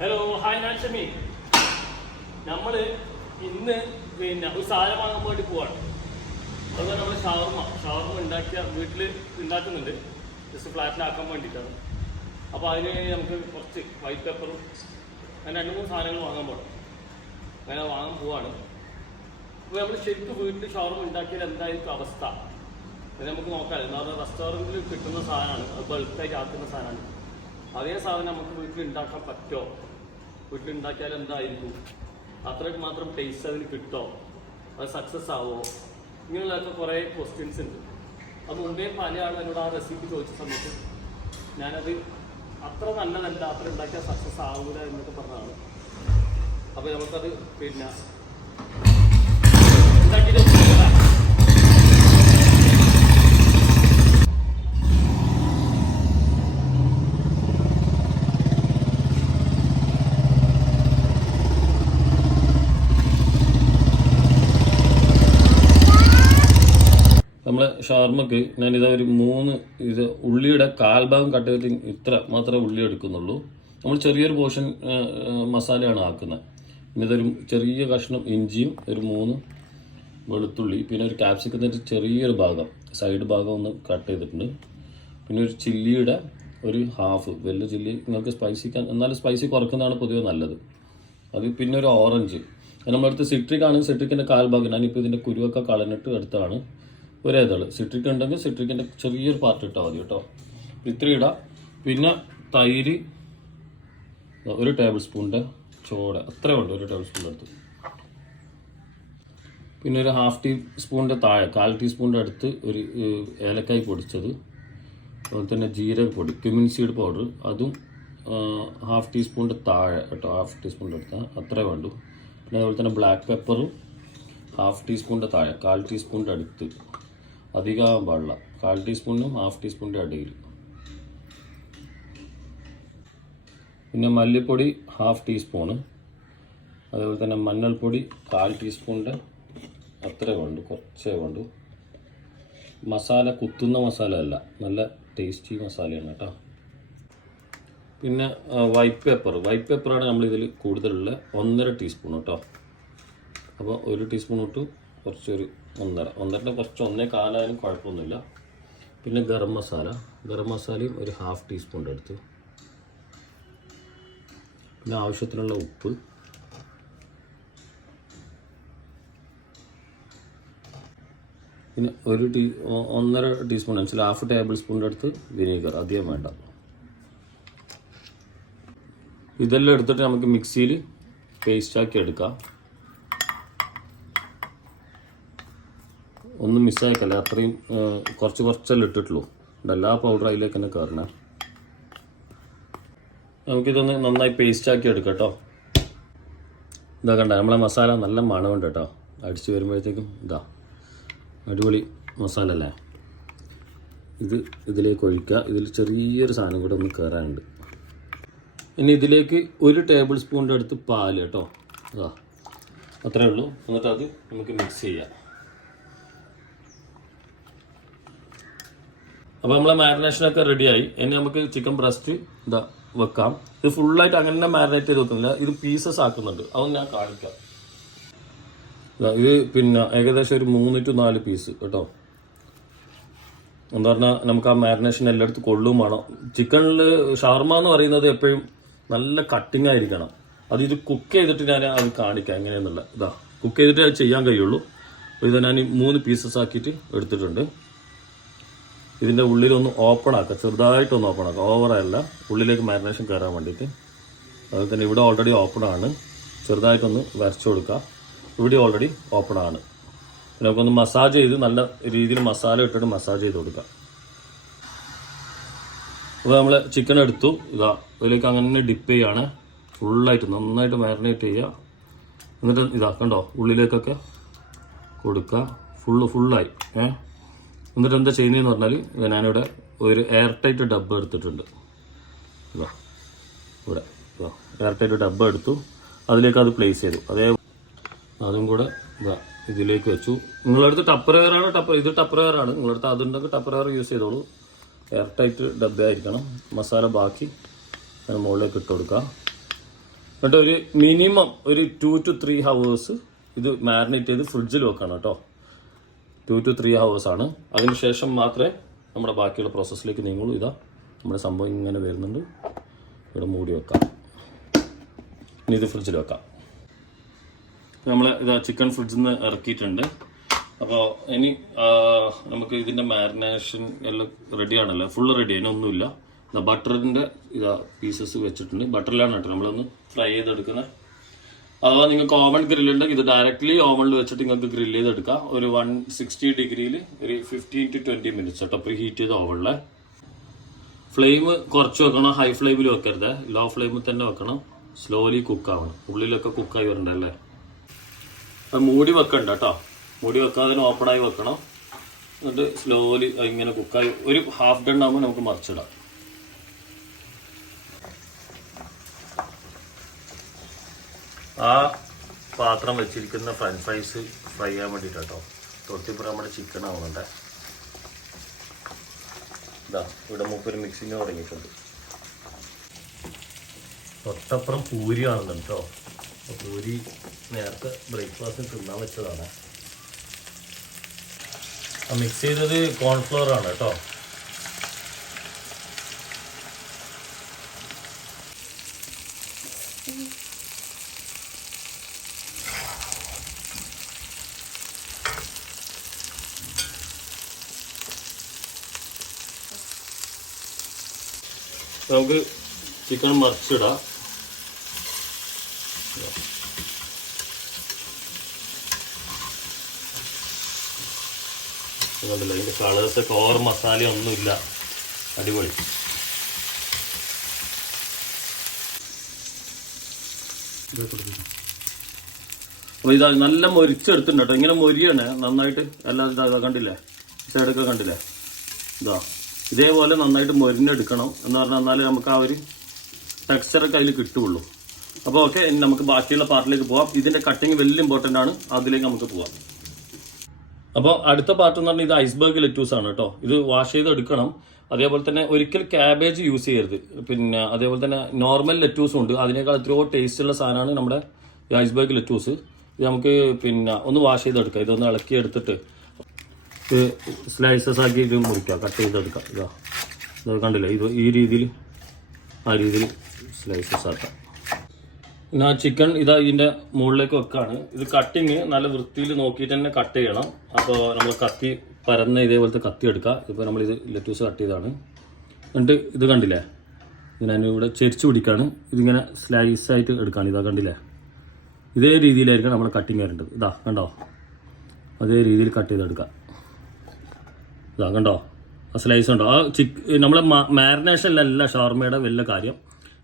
Hello hi ഞാൻ ഷമി. നമ്മൾ ഇന്ന് ഒരു സാധനം വാങ്ങാൻ വേണ്ടി പോവാണ്. അതുപോലെ നമ്മൾ ഷവർമ വീട്ടിൽ ഉണ്ടാക്കുന്നുണ്ട്, ജസ്റ്റ് ഫ്ലാറ്റിലാക്കാൻ വേണ്ടിയിട്ടാണ്. അപ്പോൾ അതിന് നമുക്ക് കുറച്ച് വൈറ്റ് പേപ്പറും അങ്ങനെ 2-3 സാധനങ്ങൾ വാങ്ങാൻ പോകണം. അങ്ങനെ വാങ്ങാൻ പോവാണ്. അപ്പോൾ നമ്മൾ ശരിക്കും വീട്ടിൽ ഷവർമ ഉണ്ടാക്കിയാൽ എന്തായിരിക്കും അവസ്ഥ അത് നമുക്ക് നോക്കാം. എന്നാൽ റെസ്റ്റോറൻറ്റിൽ കിട്ടുന്ന സാധനമാണ്, അത് ബൾക്കായിട്ട് ആക്കുന്ന സാധനമാണ്. അതേ സാധനം നമുക്ക് വീട്ടിൽ ഉണ്ടാക്കാൻ പറ്റുമോ, വീട്ടിലുണ്ടാക്കിയാൽ എന്തായിരിക്കും, അത്രയ്ക്ക് മാത്രം ടേസ്റ്റ് അതിന് കിട്ടുമോ, അത് സക്സസ് ആവുമോ, ഇങ്ങനെയുള്ളതൊക്കെ കുറേ ക്വസ്റ്റ്യൻസ് ഉണ്ട്. അത് മുമ്പേ പല ആളും എന്നോട് ആ റെസിപ്പി ചോദിച്ച സമയത്ത് ഞാനത് അത്ര നല്ലതല്ല, അത്ര ഉണ്ടാക്കിയാൽ സക്സസ് ആവില്ല എന്നൊക്കെ പറഞ്ഞതാണ്. അപ്പോൾ നമുക്കത് ഉണ്ടാക്കിയിട്ട് നമ്മൾ ഷവർമക്ക് ഞാനിതാ ഒരു 3 ഉള്ളിയുടെ കാൽഭാഗം കട്ട് ചെയ്തിട്ട് ഇത്ര മാത്രമേ ഉള്ളി എടുക്കുന്നുള്ളൂ. നമ്മൾ ചെറിയൊരു പോർഷൻ മസാലയാണ് ആക്കുന്നത്. പിന്നെ ഇതൊരു ചെറിയ കഷ്ണം ഇഞ്ചിയും, ഒരു 3 വെളുത്തുള്ളി, പിന്നെ ഒരു ക്യാപ്സിക്കത്തിൻ്റെ ചെറിയൊരു ഭാഗം സൈഡ് ഭാഗം ഒന്ന് കട്ട് ചെയ്തിട്ടുണ്ട്. പിന്നെ ഒരു ചില്ലിയുടെ ഒരു ഹാഫ്, വലിയ ചില്ലി നിങ്ങൾക്ക് സ്പൈസിക്കാൻ, എന്നാലും സ്പൈസി കുറക്കുന്നതാണ് പൊതുവെ നല്ലത്. അത് പിന്നെ ഒരു ഓറഞ്ച്. നമ്മളടുത്ത് സിട്രിക് ആണെങ്കിൽ സിട്രിക്കിൻ്റെ കാൽഭാഗം, ഞാനിപ്പോൾ ഇതിൻ്റെ കുരുവൊക്കെ കളഞ്ഞിട്ട് എടുത്താണ്. ഒരേതള് സിട്രിക് ഉണ്ടെങ്കിൽ സിട്രിക്കിൻ്റെ ചെറിയൊരു പാർട്ട് ഇട്ടാൽ മതി കേട്ടോ. ഇത്ര ഇടാം. പിന്നെ തൈര് 1 ടേബിൾ സ്പൂണിൻ്റെ ചോട, അത്രേ ഉണ്ട്, 1 ടേബിൾ സ്പൂണിൻ്റെ അടുത്ത്. പിന്നെ ഒരു 1/2 ടീസ്പൂണിൻ്റെ താഴെ, 1/4 ടീസ്പൂണിൻ്റെ അടുത്ത് ഒരു ഏലക്കായ് പൊടിച്ചത്, അതുപോലെ തന്നെ ജീരകപ്പൊടി, ക്യുമിൻ സീഡ് പൗഡർ, അതും 1/2 ടീസ്പൂണിൻ്റെ താഴെ കേട്ടോ, 1/2 ടീസ്പൂണിൻ്റെ അടുത്ത് അത്രേ വേണ്ടു. പിന്നെ അതുപോലെ തന്നെ ബ്ലാക്ക് പെപ്പറും 1/2 ടീസ്പൂണിൻ്റെ താഴെ, 1/4 ടീസ്പൂണിൻ്റെ അടുത്ത്, അധികമാകാൻ പാടില്ല. 1/4 ടീസ്പൂണിനും 1/2 ടീസ്പൂണിൻ്റെ ഇടയിൽ. പിന്നെ മല്ലിപ്പൊടി 1/2 ടീസ്പൂണ്, അതേപോലെ തന്നെ മഞ്ഞൾപ്പൊടി 1/4 ടീസ്പൂണിൻ്റെ അത്രേ വേണ്ടു, കുറച്ചേ വേണ്ടു. മസാല കുത്തുന്ന മസാല അല്ല, നല്ല ടേസ്റ്റി മസാലയാണ് കേട്ടോ. പിന്നെ വൈറ്റ് പേപ്പറാണ് നമ്മളിതിൽ കൂടുതലുള്ള 1.5 ടീസ്പൂൺ കേട്ടോ. അപ്പോൾ 1 ടീസ്പൂൺ ഇട്ടു, കുറച്ചൊരു 1.5 കുറച്ച് 1.25 കുഴപ്പമൊന്നുമില്ല. പിന്നെ ഗരം മസാലയും ഒരു 1/2 ടീസ്പൂണിൻ്റെ അടുത്ത്. പിന്നെ ആവശ്യത്തിനുള്ള ഉപ്പ്, പിന്നെ 1.5 ടീസ്പൂൺ അനുസരിച്ച് 1/2 ടേബിൾ സ്പൂണിൻ്റെ അടുത്ത് വിനീഗർ, അധികം വേണ്ട. ഇതെല്ലാം എടുത്തിട്ട് നമുക്ക് മിക്സിയിൽ പേസ്റ്റാക്കി എടുക്കാം. ഒന്നും മിസ്സാക്കല്ല, അത്രയും കുറച്ചല്ലേ ഇട്ടിട്ടുള്ളൂ, എല്ലാ പൗഡർ അതിലേക്ക് തന്നെ കയറണേ. നമുക്കിതൊന്ന് നന്നായി പേസ്റ്റാക്കി എടുക്കാം കേട്ടോ. ഇതാ കണ്ട നമ്മളെ മസാല നല്ല മണമുണ്ട് കേട്ടോ. അടിച്ച് വരുമ്പോഴത്തേക്കും ഇതാ അടിപൊളി മസാല അല്ലേ. ഇതിലേക്ക് ഒഴിക്കുക. ഇതിൽ ചെറിയൊരു സാധനം കൂടെ ഒന്ന് കയറാനുണ്ട്. ഇനി ഇതിലേക്ക് 1 ടേബിൾ സ്പൂണിൻ്റെ അടുത്ത് പാൽ കേട്ടോ. അതാ അത്രേ ഉള്ളൂ. എന്നിട്ട് അത് നമുക്ക് മിക്സ് ചെയ്യാം. അപ്പോൾ നമ്മളെ മാരിനേഷനൊക്കെ റെഡിയായി. ഇനി നമുക്ക് ചിക്കൻ ബ്രസ്റ്റ് ഇതാ വെക്കാം. ഇത് ഫുള്ളായിട്ട് അങ്ങനെ മാരിനേറ്റ് ചെയ്ത് വെക്കുന്നില്ല, ഇത് പീസസ് ആക്കുന്നുണ്ട്, അതൊന്നും ഞാൻ കാണിക്കാം. ഇത് പിന്നെ ഏകദേശം ഒരു 3 to 4 പീസ് കേട്ടോ. എന്താ പറഞ്ഞാൽ നമുക്ക് ആ മാരിനേഷൻ എല്ലായിടത്തും കൊള്ളും വേണം. ചിക്കനിൽ ഷവർമ എന്ന് പറയുന്നത് എപ്പോഴും നല്ല കട്ടിങ് ആയിരിക്കണം. അത് ഇത് കുക്ക് ചെയ്തിട്ട് ഞാൻ അത് കാണിക്കാം എങ്ങനെയാണെന്നുള്ള. ഇതാ കുക്ക് ചെയ്തിട്ട് അത് ചെയ്യാൻ കഴിയുള്ളൂ. അപ്പോൾ ഇത് ഞാൻ 3 പീസസ് ആക്കിയിട്ട് എടുത്തിട്ടുണ്ട്. ഇതിൻ്റെ ഉള്ളിലൊന്ന് ഓപ്പൺ ആക്കുക, ചെറുതായിട്ടൊന്ന് ഓപ്പൺ ആക്കുക, ഓവറല്ല, ഉള്ളിലേക്ക് മാരിനേഷൻ കയറാൻ വേണ്ടിയിട്ട്. അതുപോലെ തന്നെ ഇവിടെ ഓൾറെഡി ഓപ്പൺ ആണ്, ചെറുതായിട്ടൊന്ന് വരച്ചു കൊടുക്കുക. ഇവിടെ ഓൾറെഡി ഓപ്പൺ ആണ്. നമുക്കൊന്ന് മസാജ് ചെയ്ത് നല്ല രീതിയിൽ മസാല ഇട്ടിട്ട് മസാജ് ചെയ്ത് കൊടുക്കുക. അപ്പോൾ നമ്മൾ ചിക്കൻ എടുത്തു, ഇതാ അതിലേക്ക് അങ്ങനെ ഡിപ്പ് ചെയ്യുകയാണ്. ഫുള്ളായിട്ട് നന്നായിട്ട് മാരിനേറ്റ് ചെയ്യുക. എന്നിട്ട് ഇതാ കണ്ടോ ഉള്ളിലേക്കൊക്കെ കൊടുക്കുക, ഫുള്ളായി. എന്നിട്ട് എന്താ ചെയ്യുന്നതെന്ന് പറഞ്ഞാൽ ഞാനിവിടെ ഒരു എയർ ടൈറ്റ് ഡബ്ബ എടുത്തിട്ടുണ്ട്. ഇതാ ഇവിടെ എയർ ടൈറ്റ് ഡബ്ബ എടുത്തു, അതിലേക്ക് അത് പ്ലേസ് ചെയ്തു. അതും കൂടെ ഇതാ ഇതിലേക്ക് വെച്ചു. നിങ്ങളടുത്ത് ടപ്പർവെയറാണ്, ഇത് ടപ്പർവെയറാണ്, നിങ്ങളടുത്ത് അതുണ്ടെങ്കിൽ ടപ്പർവെയർ യൂസ് ചെയ്തോളൂ. എയർ ടൈറ്റ് ഡബ്ബ ആയിരിക്കണം. മസാല ബാക്കി മുകളിലേക്ക് ഇട്ട് കൊടുക്കുക. എന്നിട്ട് ഒരു മിനിമം ഒരു 2 to 3 hours ഇത് മാരിനേറ്റ് ചെയ്ത് ഫ്രിഡ്ജിൽ വെക്കണം കേട്ടോ. 2 to 3 hours ആണ്. അതിനുശേഷം മാത്രമേ നമ്മുടെ ബാക്കിയുള്ള പ്രോസസ്സിലേക്ക് നീങ്ങുള്ളൂ. ഇതാ നമ്മുടെ സംഭവം ഇങ്ങനെ വരുന്നുണ്ട്. ഇവിടെ മൂടി വെക്കാം. ഇനി ഇത് ഫ്രിഡ്ജിൽ വെക്കാം. നമ്മൾ ഇതാ ചിക്കൻ ഫ്രിഡ്ജിൽ നിന്ന് ഇറക്കിയിട്ടുണ്ട്. അപ്പോൾ ഇനി നമുക്ക് ഇതിൻ്റെ മാരിനേഷൻ എല്ലാം റെഡിയാണല്ലോ, ഫുള്ള് റെഡി, അതിനൊന്നുമില്ല. ബട്ടറിൻ്റെ ഇതാ പീസസ് വെച്ചിട്ടുണ്ട്. ബട്ടറിലാണ് കേട്ടോ നമ്മളൊന്ന് ഫ്രൈ ചെയ്തെടുക്കുന്നത്. അഥവാ നിങ്ങൾക്ക് ഓവൻ ഗ്രില്ലുണ്ടെങ്കിൽ ഇത് ഡയറക്റ്റ്ലി ഓവനിൽ വെച്ചിട്ട് നിങ്ങൾക്ക് ഗ്രില്ല് ചെയ്തെടുക്കാം. ഒരു 160 ഡിഗ്രിയിൽ ഒരു 15 to 20 minutes കേട്ടോ പ്രീ ഹീറ്റ് ചെയ്ത ഓവനിൽ. ഫ്ലെയിം കുറച്ച് വെക്കണം, ഹൈ ഫ്ലെയിമിൽ വെക്കരുത്, ലോ ഫ്ലെയിമിൽ തന്നെ വെക്കണം. സ്ലോലി കുക്കാവണം, ഉള്ളിലൊക്കെ കുക്കായി വരണ്ടല്ലേ. അത് മൂടി വെക്കണ്ട കേട്ടോ, മൂടി വെക്കാതെ ഓപ്പണായി വെക്കണം. എന്നിട്ട് സ്ലോലി ഇങ്ങനെ കുക്കായി ഒരു ഹാഫ് ഡൺ ആകുമ്പോൾ നമുക്ക് മറിച്ചിടാം. ആ പാത്രം വെച്ചിരിക്കുന്ന ഫ്രഞ്ച് ഫ്രൈസ് ഫ്രൈ ചെയ്യാൻ വേണ്ടിയിട്ട് കേട്ടോ. തൊട്ടിപ്പുറം നമ്മുടെ ചിക്കൻ ആവുന്നുണ്ട്. ഇതാ ഇവിടെ മൂപ്പൊരു മിക്സിങ് തുടങ്ങിയിട്ടുണ്ട്. തൊട്ടപ്പുറം പൂരി ആണെന്നുണ്ട് കേട്ടോ. പൂരി നേരത്തെ ബ്രേക്ക്ഫാസ്റ്റിന് തിന്നാൻ വെച്ചതാണ്. ആ മിക്സ് ചെയ്തത് കോൺഫ്ലവർ ആണ് കേട്ടോ. നമുക്ക് ചിക്കൻ മറിച്ചിടാം. കണ്ടില്ല, ഇതിൻ്റെ കളേഴ്സൊക്കെ ഓവർ മസാല ഒന്നുമില്ല, അടിപൊളി. അപ്പോൾ ഇതാ നല്ല മൊരിച്ചെടുത്തിട്ടുണ്ട് കേട്ടോ. ഇങ്ങനെ മൊരിയാണ് നന്നായിട്ട്. എല്ലാം ഇതാ കണ്ടില്ലേ, സൈഡൊക്കെ കണ്ടില്ലേ. ഇതാ ഇതേപോലെ നന്നായിട്ട് മൊരിഞ്ഞെടുക്കണം എന്ന് പറഞ്ഞാൽ എന്നാലേ നമുക്ക് ആ ഒരു ടെക്സ്ചറൊക്കെ അതിൽ കിട്ടുള്ളൂ. അപ്പോൾ ഓക്കെ, ഇനി നമുക്ക് ബാക്കിയുള്ള പാർട്ടിലേക്ക് പോവാം. ഇതിൻ്റെ കട്ടിങ് വലിയ ഇമ്പോർട്ടൻ്റ് ആണ്, അതിലേക്ക് നമുക്ക് പോവാം. അപ്പോൾ അടുത്ത പാർട്ട് എന്ന് പറഞ്ഞാൽ ഇത് ഐസ്ബർഗ് ലെറ്റൂസ് ആണ് കേട്ടോ. ഇത് വാഷ് ചെയ്തെടുക്കണം. അതേപോലെ തന്നെ ഒരിക്കൽ ക്യാബേജ് യൂസ് ചെയ്യരുത്. പിന്നെ അതേപോലെ തന്നെ നോർമൽ ലെറ്റൂസും ഉണ്ട്, അതിനേക്കാൾ എത്രയോ ടേസ്റ്റുള്ള സാധനമാണ് നമ്മുടെ ഈ ഐസ്ബർഗ് ലെറ്റൂസ്. ഇത് നമുക്ക് പിന്നെ ഒന്ന് വാഷ് ചെയ്തെടുക്കാം. ഇതൊന്ന് ഇളക്കി എടുത്തിട്ട് സ്ലൈസസ് ആക്കി ഇത് മുറിക്കാം, കട്ട് ചെയ്തെടുക്കാം. ഇതാ ഇത് കണ്ടില്ലേ, ഇത് ഈ രീതിയിൽ ആ രീതിയിൽ സ്ലൈസസ് ആക്കാം. പിന്നെ ആ ചിക്കൻ ഇതാ ഇതിൻ്റെ മുകളിലേക്ക് വെക്കാണ്. ഇത് കട്ടിങ് നല്ല വൃത്തിയിൽ നോക്കിയിട്ട് തന്നെ കട്ട് ചെയ്യണം. അപ്പോൾ നമ്മൾ കത്തി പരന്ന ഇതേപോലത്തെ കത്തി എടുക്കുക. ഇപ്പോൾ നമ്മളിത് ലെറ്റൂസ് കട്ട് ചെയ്താണ്. എന്നിട്ട് ഇത് കണ്ടില്ലേ, ഞാനിവിടെ ചെരിച്ച് പിടിക്കുകയാണ്. ഇതിങ്ങനെ സ്ലൈസായിട്ട് എടുക്കുകയാണ്. ഇതാ കണ്ടില്ലേ, ഇതേ രീതിയിലായിരിക്കും നമ്മൾ കട്ടിങ് വരേണ്ടത്. ഇതാ കണ്ടോ, അതേ രീതിയിൽ കട്ട് ചെയ്തെടുക്കുക. ഇതാ കണ്ടോ, ആ സ്ലൈസ് ഉണ്ടോ. ആ നമ്മളെ മാരിനേഷനിലല്ല ഷവർമയുടെ വലിയ കാര്യം,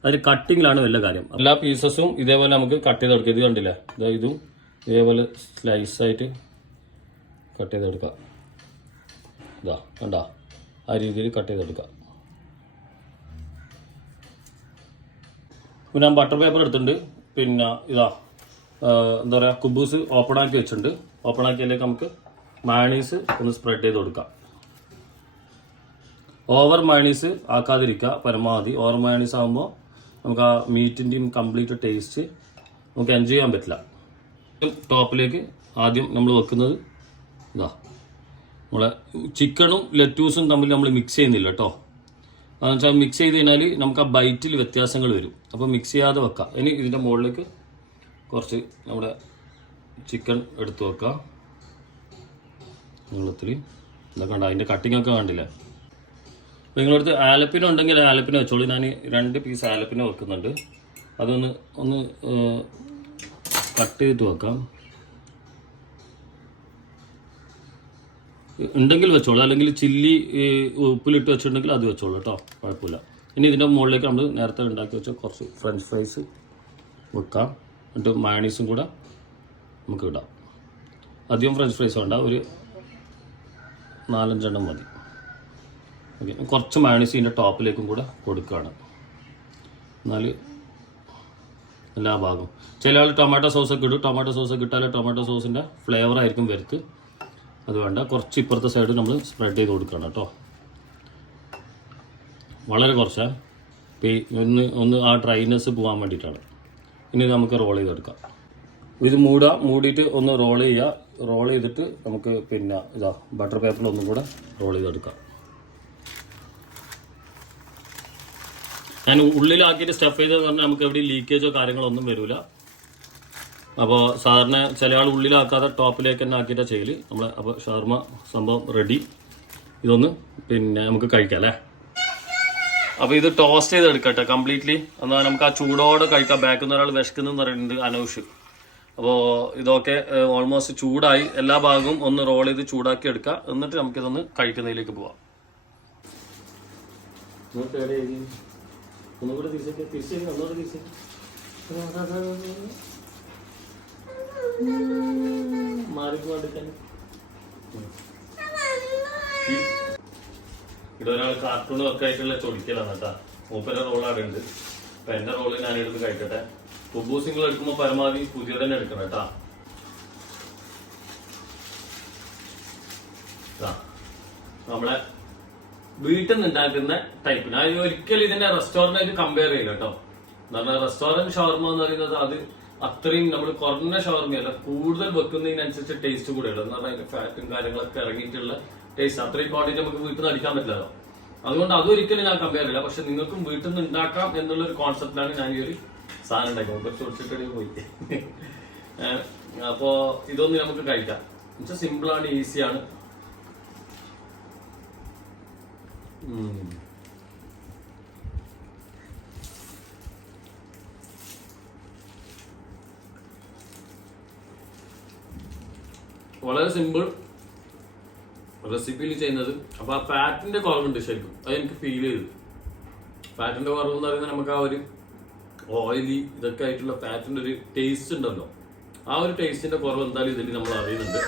അതിൽ കട്ടിങ്ങിലാണ് വലിയ കാര്യം. എല്ലാ പീസസും ഇതേപോലെ നമുക്ക് കട്ട് ചെയ്തെടുക്കുക. ഇത് കണ്ടില്ലേ, ഇതും ഇതേപോലെ സ്ലൈസായിട്ട് കട്ട് ചെയ്തെടുക്കുക. ഇതാ കണ്ടോ, ആ രീതിയിൽ കട്ട് ചെയ്തെടുക്കുക. പിന്നെ ഞാൻ ബട്ടർ പേപ്പർ എടുത്തിട്ടുണ്ട്. പിന്നെ ഇതാ എന്താ പറയുക, കുബൂസ് ഓപ്പൺ ആക്കി വെച്ചിട്ടുണ്ട്. ഓപ്പൺ ആക്കിയതിലേക്ക് നമുക്ക് മയണീസ് ഒന്ന് സ്പ്രെഡ് ചെയ്ത് കൊടുക്കാം. ഓവർ മയണീസ് ആക്കാതിരിക്കുക പരമാവധി. ഓവർ മയണീസ് ആകുമ്പോൾ നമുക്ക് ആ മീറ്റിൻ്റെയും കംപ്ലീറ്റ് ടേസ്റ്റ് നമുക്ക് എൻജോയ് ചെയ്യാൻ പറ്റില്ല. ടോപ്പിലേക്ക് ആദ്യം നമ്മൾ വെക്കുന്നത് ഇതാ നമ്മളെ ചിക്കണും ലെറ്റൂസും തമ്മിൽ നമ്മൾ മിക്സ് ചെയ്യുന്നില്ല കേട്ടോ. അതെന്ന് വെച്ചാൽ മിക്സ് ചെയ്ത് കഴിഞ്ഞാൽ നമുക്ക് ആ ബൈറ്റിൽ വ്യത്യാസങ്ങൾ വരും. അപ്പോൾ മിക്സ് ചെയ്യാതെ വെക്കാം. ഇനി ഇതിൻ്റെ മുകളിലേക്ക് കുറച്ച് നമ്മുടെ ചിക്കൻ എടുത്ത് വെക്കാം നീളത്തിൽ. ഇതൊക്കെ കണ്ട അതിൻ്റെ കട്ടിങ്ങൊക്കെ കണ്ടില്ലേ. അപ്പോൾ നിങ്ങളടുത്ത് ആലപ്പിന ഉണ്ടെങ്കിൽ ആലപ്പിന വെച്ചോളൂ. ഞാൻ 2 പീസ് ആലപ്പിന വെക്കുന്നുണ്ട്. അതൊന്ന് കട്ട് ചെയ്തിട്ട് വെക്കാം. ഉണ്ടെങ്കിൽ വെച്ചോളൂ, അല്ലെങ്കിൽ ചില്ലി ഉപ്പിലിട്ട് വെച്ചിട്ടുണ്ടെങ്കിൽ അത് വെച്ചോളൂ കേട്ടോ, കുഴപ്പമില്ല. ഇനി ഇതിൻ്റെ മുകളിലേക്ക് നമ്മൾ നേരത്തെ ഉണ്ടാക്കി വെച്ച കുറച്ച് ഫ്രഞ്ച് ഫ്രൈസ് വെക്കാം. എന്നിട്ട് മയണീസും കൂടെ നമുക്ക് ഇടാം. അധികം ഫ്രഞ്ച് ഫ്രൈസ് വേണ്ട, ഒരു 4-5 എണ്ണം മതി. ഓക്കെ, കുറച്ച് മയണീസ് ഇതിൻ്റെ ടോപ്പിലേക്കും കൂടെ കൊടുക്കുകയാണ്. എന്നാൽ എല്ലാ ഭാഗവും. ചില ആൾ ടൊമാറ്റോ സോസൊക്കെ ഇടും. ടൊമാറ്റോ സോസൊക്കെ ഇട്ടാൽ ടൊമാറ്റോ സോസിൻ്റെ ഫ്ലേവർ ആയിരിക്കും വരുത്ത്. അത് വേണ്ട, കുറച്ച് ഇപ്പുറത്തെ സൈഡ് നമ്മൾ സ്പ്രെഡ് ചെയ്ത് കൊടുക്കണം കേട്ടോ. വളരെ കുറച്ച് ഒന്ന് ആ ഡ്രൈനെസ് പോകാൻ വേണ്ടിയിട്ടാണ്. ഇനി നമുക്ക് റോൾ ചെയ്തെടുക്കാം. ഇത് മൂടിയിട്ട് ഒന്ന് റോൾ ചെയ്യുക. റോൾ ചെയ്തിട്ട് നമുക്ക് പിന്നെ ഇതാ ബട്ടർ പേപ്പറിൽ ഒന്നും കൂടെ റോൾ ചെയ്തെടുക്കാം. ഞാൻ ഉള്ളിലാക്കിയിട്ട് സ്റ്റഫ് ചെയ്തെന്ന് പറഞ്ഞാൽ നമുക്ക് എവിടെയും ലീക്കേജോ കാര്യങ്ങളോ ഒന്നും വരില്ല. അപ്പോൾ സാധാരണ ചില ആൾ ഉള്ളിലാക്കാതെ ടോപ്പിലേക്ക് തന്നെ ആക്കിയിട്ടാണ് ചെയ്യൽ നമ്മൾ. അപ്പോൾ ഷവർമ സംഭവം റെഡി. ഇതൊന്ന് പിന്നെ നമുക്ക് കഴിക്കാം അല്ലേ. അപ്പോൾ ഇത് ടോസ്റ്റ് ചെയ്തെടുക്കട്ടെ കംപ്ലീറ്റ്ലി. എന്നാൽ നമുക്ക് ആ ചൂടോടെ കഴിക്കാം. ബാക്കിൽ നിന്ന് ഒരാൾ വിശക്കുന്നെന്ന് പറയുന്നുണ്ട്, അനൗഷ്. അപ്പോൾ ഇതൊക്കെ ഓൾമോസ്റ്റ് ചൂടായി. എല്ലാ ഭാഗവും ഒന്ന് റോൾ ചെയ്ത് ചൂടാക്കി എടുക്കുക. എന്നിട്ട് നമുക്കിതൊന്ന് കഴിക്കുന്നതിലേക്ക് പോവാം. ഒന്നുകൂടെ തിരിച്ചേക്ക് ഒന്നുകൂടെ തിരിച്ചേക്ക്. മാറിപ്പോണ്ടിക്കാൻ ഇവിടെ ഒരാൾ കാർട്ടൂണും ഒക്കെ ആയിട്ടുള്ള ചൊടിക്കലാണ് കേട്ടാ. മൂപ്പര റോളാടെ ഉണ്ട്. അപ്പൊ എന്റെ റോള് ഞാനെടുത്ത് കഴിക്കട്ടെ. കുബൂസിങ്ങൾ എടുക്കുമ്പോ പരമാവധി പുതിയ തന്നെ എടുക്കണം കേട്ടാ. നമ്മളെ വീട്ടിൽ നിന്ന് ഉണ്ടാക്കുന്ന ടൈപ്പ്. ഞാൻ ഒരിക്കലും ഇതിനെ റെസ്റ്റോറന്റായിട്ട് കമ്പയർ ചെയ്യില്ല കേട്ടോ. എന്ന് പറഞ്ഞാൽ റെസ്റ്റോറന്റ് ഷവർമ എന്ന് പറയുന്നത് അത് അത്രയും നമ്മൾ കുറഞ്ഞ ഷവർമയല്ല, കൂടുതൽ വെക്കുന്നതിനനുസരിച്ച് ടേസ്റ്റ് കൂടെയുള്ളൂ. എന്ന് പറഞ്ഞാൽ അതിന്റെ ഫാറ്റും കാര്യങ്ങളൊക്കെ ഇറങ്ങിയിട്ടുള്ള ടേസ്റ്റ് അത്രയും ക്വാണ്ടിറ്റി നമുക്ക് വീട്ടിൽ നിന്ന് അടിക്കാൻ പറ്റില്ലല്ലോ. അതുകൊണ്ട് അതൊരിക്കലും ഞാൻ കമ്പയർ ചെയ്യില്ല. പക്ഷെ നിങ്ങൾക്കും വീട്ടിൽ നിന്ന് ഉണ്ടാക്കാം എന്നുള്ളൊരു കോൺസെപ്റ്റിലാണ് ഞാൻ ഈ ഒരു സാധനം ഉണ്ടാക്കും. കുറച്ച് കുറച്ചിട്ട് പോയി. അപ്പോ ഇതൊന്നും നമുക്ക് കഴിക്കാം. എന്നുവെച്ചാൽ സിമ്പിളാണ്, ഈസിയാണ്. വളരെ സിമ്പിൾ റെസിപ്പിയിൽ ചെയ്യുന്നത്. അപ്പൊ ആ ഫാറ്റിന്റെ കുറവുണ്ട് ശരിക്കും, അത് എനിക്ക് ഫീൽ ചെയ്തു. ഫാറ്റിന്റെ കുറവ് എന്ന് പറയുന്നത് നമുക്ക് ആ ഒരു ഓയിലി ഇതൊക്കെ ആയിട്ടുള്ള ഫാറ്റിന്റെ ഒരു ടേസ്റ്റ് ഉണ്ടല്ലോ, ആ ഒരു ടേസ്റ്റിന്റെ കുറവ് എന്തായാലും ഇതിൽ നമ്മൾ അറിയുന്നുണ്ട്.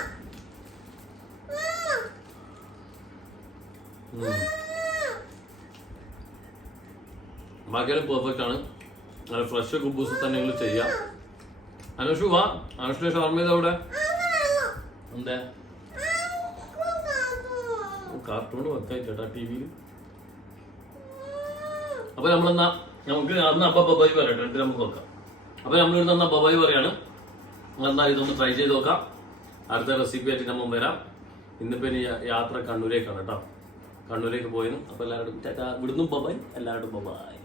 ബാക്കിയെല്ലാം പെർഫെക്റ്റ് ആണ്. നല്ല ഫ്രഷ് കുബൂസ് തന്നെ നിങ്ങൾ ചെയ്യാം. അനുഷു വാ, അനുഷിന്റെ ഷവർമ ചെയ്ത അവിടെ എന്താ കാർട്ടൂൺ വെക്കായിട്ടാ ടി വിയിൽ. അപ്പൊ നമ്മളെന്നാ നമുക്ക് അന്ന് അപ്പ ബബായി പറയട്ടെ, എന്നിട്ട് നമുക്ക് നോക്കാം. അപ്പൊ നമ്മളിവിടെ നിന്ന് ബബായി പറയാണ്. നമ്മളെന്താ ഇതൊന്ന് ട്രൈ ചെയ്ത് നോക്കാം. അടുത്ത റെസിപ്പി ആയിട്ട് നമ്മൾ വരാം. ഇന്നിപ്പോ ഇനി യാത്ര കണ്ണൂരേക്കാണ് കേട്ടോ. കണ്ണൂരേക്ക് പോയിരുന്നു. അപ്പൊ എല്ലാവരോടും ഇവിടുന്നും ബബായി, എല്ലാവരോടും ബബായി.